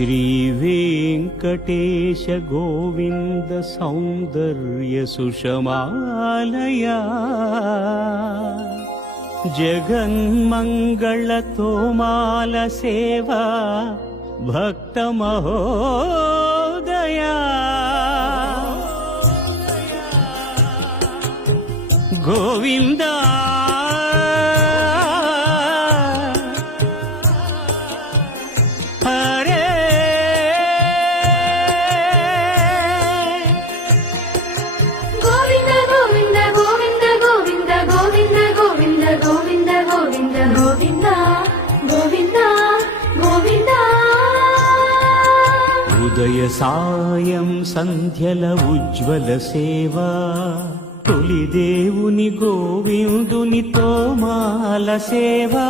श्रीवेङ्कटेश गोविन्द सौन्दर्य सुषमालया जगन्मङ्गल तोमाल सेवा भक्त महोदया गोविन्दा ఉదయ సాయం సంధ్యల ఉజ్వల సేవా తొలి దేవుని గోవిందుని తోమాల సేవా